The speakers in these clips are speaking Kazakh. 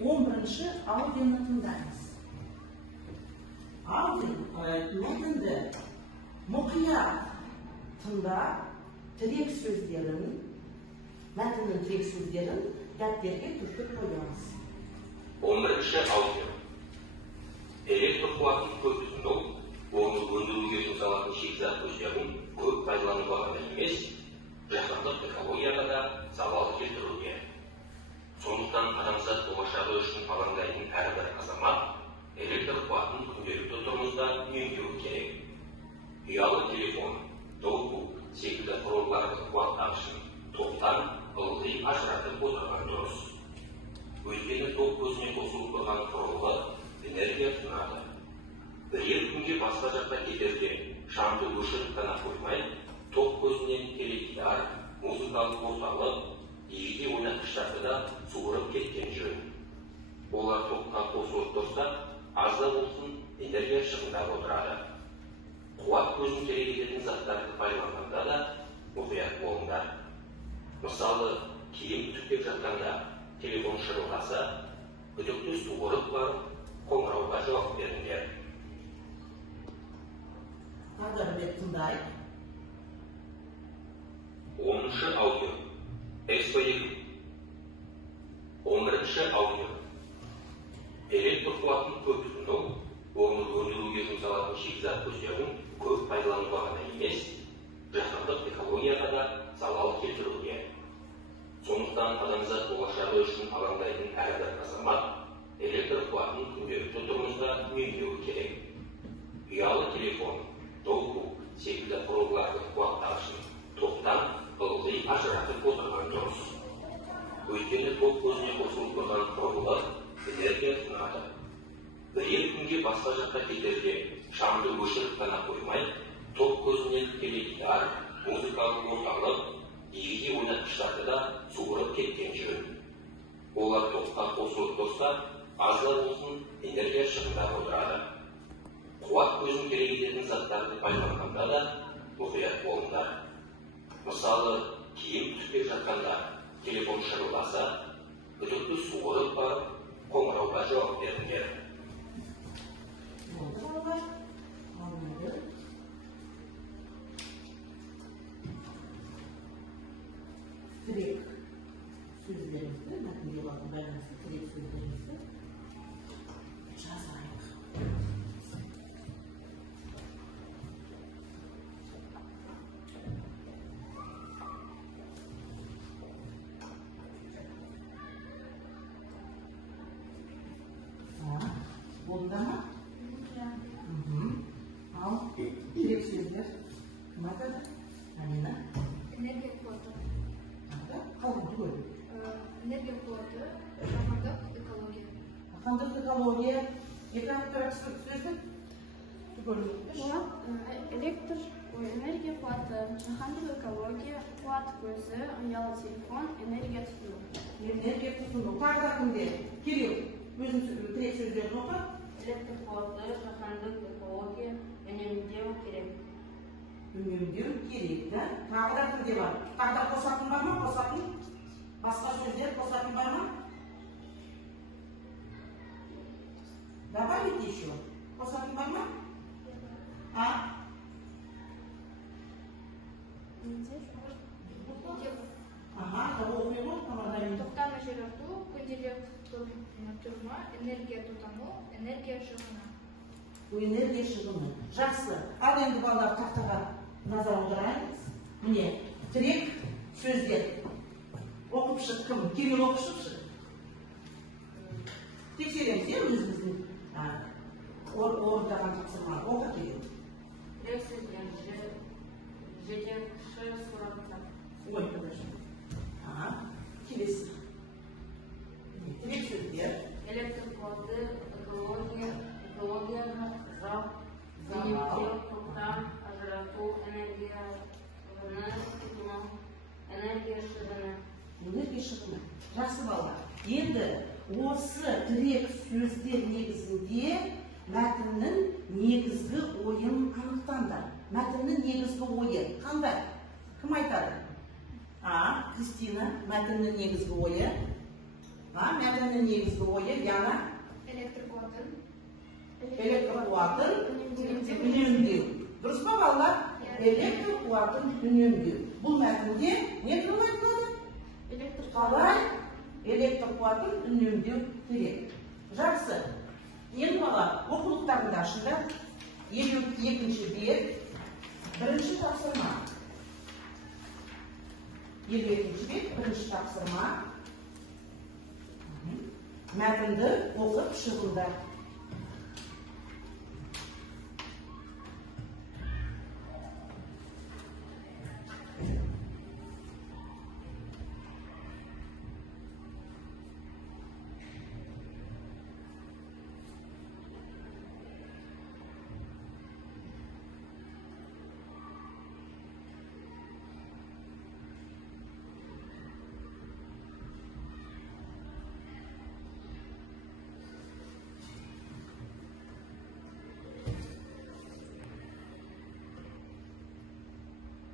11-ші аудионы тыңдаймыз. Аудио мәтінді мұқият тыңдап, тірек сөздерін, мәтіннің тірек сөздерін дәптерге түртіп қоямыз. 11-ші аудио. Электр қуатын көп тұтыну, оны өндіруге жұмсалатын шикізат көздерін көп пайдалануға ғана емес, жаһандық экологияға да залал келтіруге. Сондықтан адамзат болашағы үшін алаңдайтын әрбір азамат электр қуатын күнделікті тұрмыста үнемдеуі керек. Ұялы телефон, ноутбук секілді құрылғылардың қуаттағышын тоқтан ылғи ажыратып отырған дұрыс. Өйткені ток көзіне қосылып тұрған құрылғы энергия тұтынады. Бірер күнге басқа жаққа кетерде шамды өшіріп қана қоймай, ток көзінен теледидар, музыкалық орталық, егде ойнатқыштарды да суырып кеткен жөн. Олар токқа қосылып тұрса, аз да болсын энергия шығындап отырады. Қуат көзін керек ететін заттарды пайдаланғанда да мұқият болыңдар. Мысалы, киім үтіктеп жатқанда телефон шырылдаса, үтікті суырып барып, қоңырауға жауап беріңдер. Тағы бір тыңдайық. 10-ші аудио. Эксперимент. 11-ші аудио. Электр қуатын көп тұтыну, оны өндіруге жұмсалатын шикізат көздерін көп пайдалануға ғана емес, жаһандық экологияға да залал келтіруге. Сондықтан адамзат болашағы үшін алаңдайтын әрбір азамат электр қуатын күнделікті тұрмыста үнемдеуі керек. Ұялы телефон, ноутбук секілді құрылғылардың қуаттағышын токтан ылғи ажыратып отырған дұрыс. Өйткені ток көзіне қосылып тұрған құрылғы энергия тұтынады. Бірер күнге басқа жаққа кетерде шамды өшіріп қана қоймай, ток көзінен теледидар, музыкалық орталық, егде ойнатқыштарды да суырып кеткен жөн. Олар токқа қосылып тұрса, аз да болсын энергия шығындап отырады. Қуат көзін керек ететін заттарды пайдаланғанда да мұқият болыңдар. Мысалы, киім үтіктеп жатқанда телефон шырылдаса, үтікті суырып барып, қоңырауға жауап беріңдер. Тірек сөздерімізді, мәтінге бағын байланысты тірек сөздерімізді жазайық. Болында ма? Ал тірек сөздер кім айтады? Алина? Энергия қуаты. Қалғанды көріп. Энергия қуаты, жаһандық экология. Жаһандық экология, экономика сөзді? Электр, энергия қуаты, жаһандық экология, қуат көзі, ұялы телефон, энергия тұтыну. Энергия тұтыну. Тағы кімде? Кирилл, өзің тірек сөздерін оқы. Электр қуаты, жаһандық экология, үнемдеу керек. Үнемдеу керек, да? Тағы кімде бар? Тағы қосатын бар ма? Қосатын? Басқа сөздер қосатын бар ма? Добавить еще? Қосатын бар ма? А? Ага, оқи ғой, тамадан. Тоқтан ажырату, күнделік тұрма, энергия тұтыну, энергия шығыны. Энергия шығыны. Жақсы. Ал енді балалар тақтаға назар аударайық. Міне, тірек сөздер. Оқып шық кім? Кирилл оқып шықшы. Тексереміз, өзіміздің орындаған тапсырма. Оқы Кирилл. Тірек сөздер, жетекші сұрақтар. Ой, подожди. Келесі. Тірек сөздер. Электр қуаты, экологияға зал, үнемдеу, тоқтан ажырату, энергия тұтыну, энергия шығыны. Энергия шығыны. Жақсы бала. Енді осы тірек сөздер негізінде мәтіннің негізгі ойын анықтанды. Мәтіннің негізгі ойы қандай? Кім айтады? Кристина, мәтіннің негізгі ойы? Мәтіннің негізгі ойы яна Электр қуатын. электр қуатын үнемдеу. Дұрыс па балалар? Электр қуатын үнемдеу. Бұл мәтінде не туралы айтылады? Қалай электр қуатын үнемдеу керек. Жақсы. Енді бала оқулықтарында ашыңдар. 52-ші бет, бірінші тапсырма. 52-ші бет, бірінші тапсырма. Мәтінді оқып шығыңдар.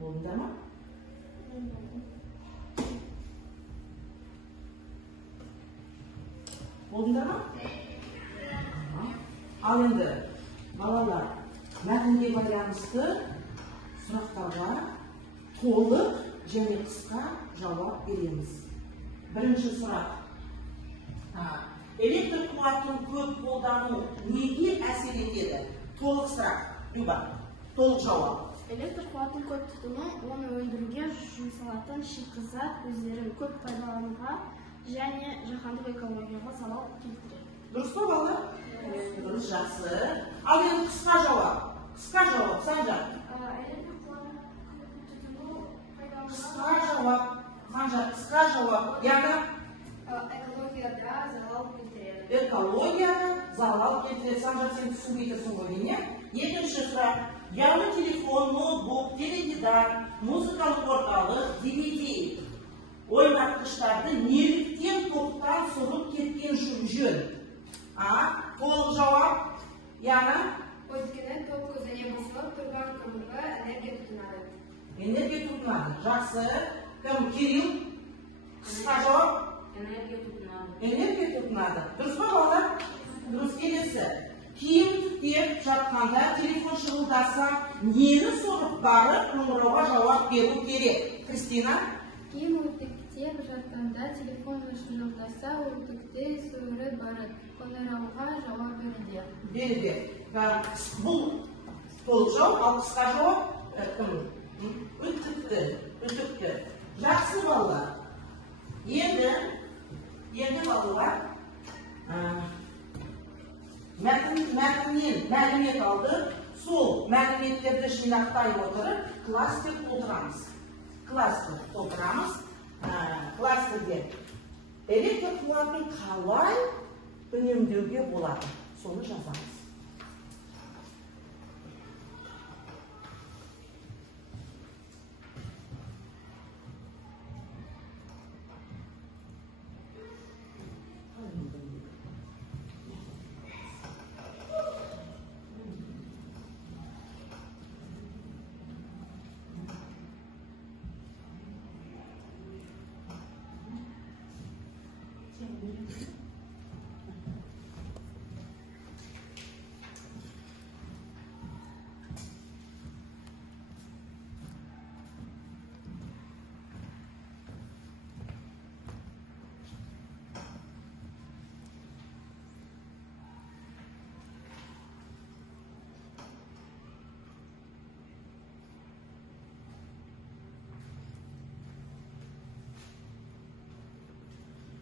Болды ма? Болды ма? Ал енді, балалар, мәтінге байланысты сұрақтарға толық және қысқа жауап береміз. Бірінші сұрақ. Электр қуатын көп қолдану неге әсер етеді? Толық сұрақ. Люба, толық жауап. Электр қуатын көп тұтыну, оны өндіруге жұмсалатын шикізат көздерін көп пайдалануға және жаһандық экологияға залал келтіреді. Дұрыс па балалар? Дұрыс, жақсы. Ал енді қысқа жауап. Қысқа жауап, Санжар. Электр қуатын көп тұтыну Қысқа жауап. Санжар, қысқа жауап. Яғни экологияда залал келтіреді. Экологияға залал келтіреді. Санжар, сен түсінбейсің ғой, не? Екінші сұрақ. Ұялы телефон, ноутбук, теледидар, музыкалық орталық, DVD, ойнатқыштарды неліктен тоқтан соғып кеткен жөн? Толық жауап. Яна? Өйткені ток көзіне қосылып тұрған көмірге энергия тұтынады. Энергия тұтынады. Жақсы. Кім? Кирилл? Қысқа жауап. Энергия тұтынады. Энергия тұтынады. Дұрыс па балалар? Дұрыс. Келесі. Киім түтеп жатқанда телефон шырылдаса, нені соғып барып қоңырауға жауап беру керек? Кристина? Киім үтіктеп жатқанда телефон шырылдаса, үтікті суырып барып қоңырауға жауап беруде. Беруде. Бұл толық жауап, ал қысқа жауап үтікті. Жақсы балалар. Енді балалар мәтіннен мәлімет алды, сол мәліметтерді жинақтай отырып, кластер толтырамыз. Кластерде электр қуатын қалай үнемдеуге болады? Соны жазамыз.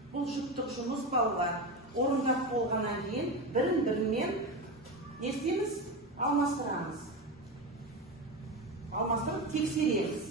Бұл жұптық жұмыс балалар орындап болғаннан кейін бірін-бірімен не істейміз? Алмастырамыз. Алмастырып тексереміз.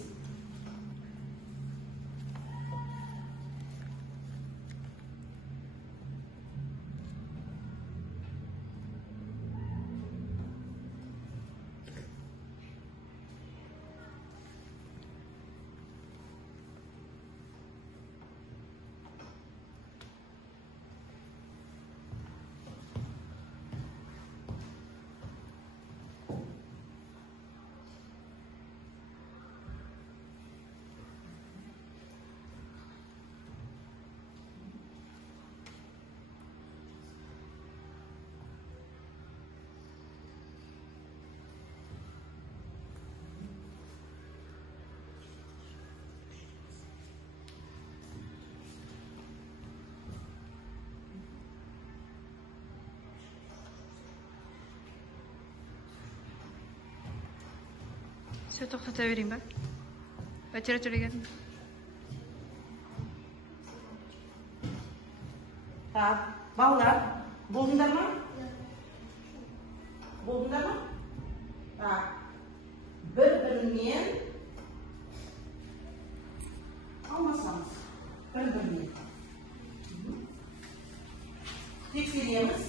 Söz toxtata vereyim ben. Bachara çöreğe. Так, балалар, болдыңдар ма? Болдыңдар ма? Так, бір-бірінен алмасамыз. Бір-бірінен. Тексереміз.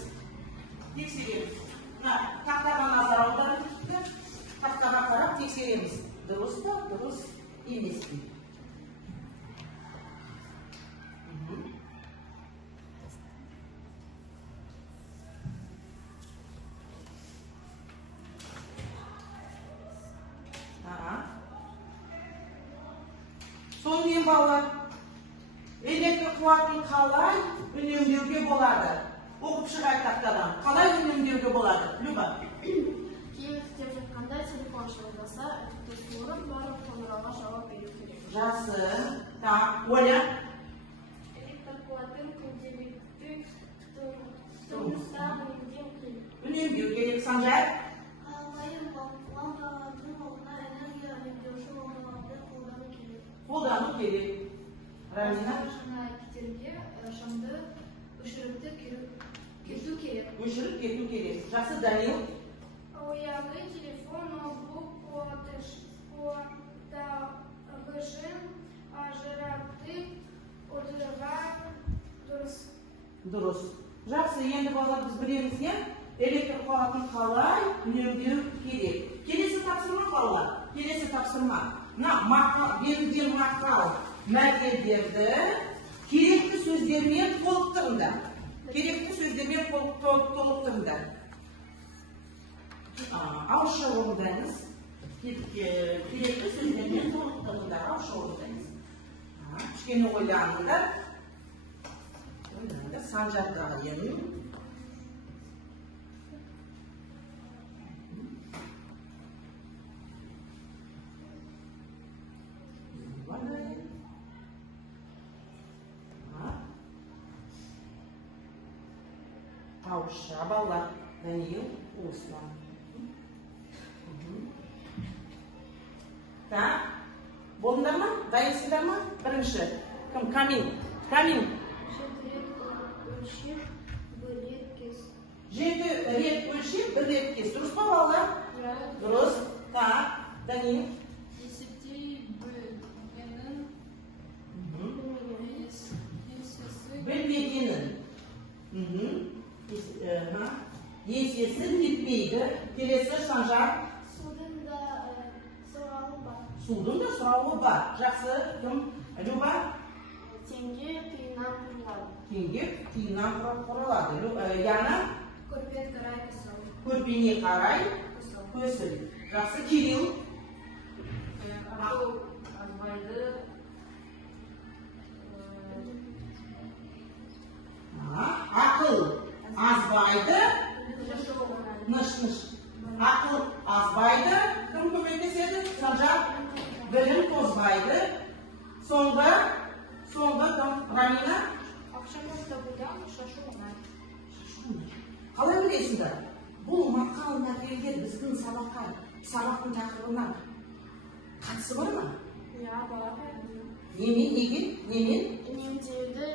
Тақтаға назар аударып, тақтаға қарап тексереміз. Дұрыс па, дұрыс емес пе? Сонымен балалар, электр қуатын қалай үнемдеуге болады? Оқып шығайық тақтадан. Қалай үнемдеуге болады? Люба. Киім істеп жатқанда телефон шылдаса, үтікті суырып, барып қоңырауға жауап беру керек. Жақсы. Так, Оля. Электр қуатын күнделікті тұрмыста үнемдеу керек. Үнемдеу керек. Санжар. Лампалардың орнына энергия үнемдеуші орындарды қолдану керек. Қолдану керек. Рамина. Жаңа китерге шамды өшіріп кету керек. Өшіріп кету керек. Жақсы, Данил. Уявный телефон, ноутбук, қуаттағышын ажыратып отырған дұрыс. Дұрыс. Жақсы, енді балалар біз білеміз, иә? Электр қуатын қалай үнемдеу керек. Келесі тапсырма балалар. Келесі тапсырма. Берілген мақал мәтелдерді керекті сөздермен толықтырыңдар. Ауызша орындаңыз. Керекті сөздермен толықтырыңдар. Ауызша орындаңыз. Кішкене ойланыңдар. Санжарда ағайын. Ауызша балалар. Даниил, Осман. Так, болыңдар ма? Дайынсыңдар ма? Бірінші. Кім? Камил. Жеті рет өлшеп, бір рет кес. Дұрыс па балалар? Дұрыс. Так, Даниил. Есептей білгенін Білмегенін. Есесі кетпейді. Келесі Санжар. судың да сұрауы бар. Судың да сұрауы бар. Жақсы. Кім? Люба. Теңге тиыннан құралады. Яна. Көрпене қарай көсіл. Жақсы. Кирилл. Ақыл азбайды. Ақыл азбайды. Кім көмектеседі? Санжар. Білім тозбайды. Соңғы кім? Рамина. Қалай білесіңдер? Бұл мақал мәтелдер біздің сабақтың тақырыбына қатысы бар ма? Иә, бар. Немен? Үнемдеуді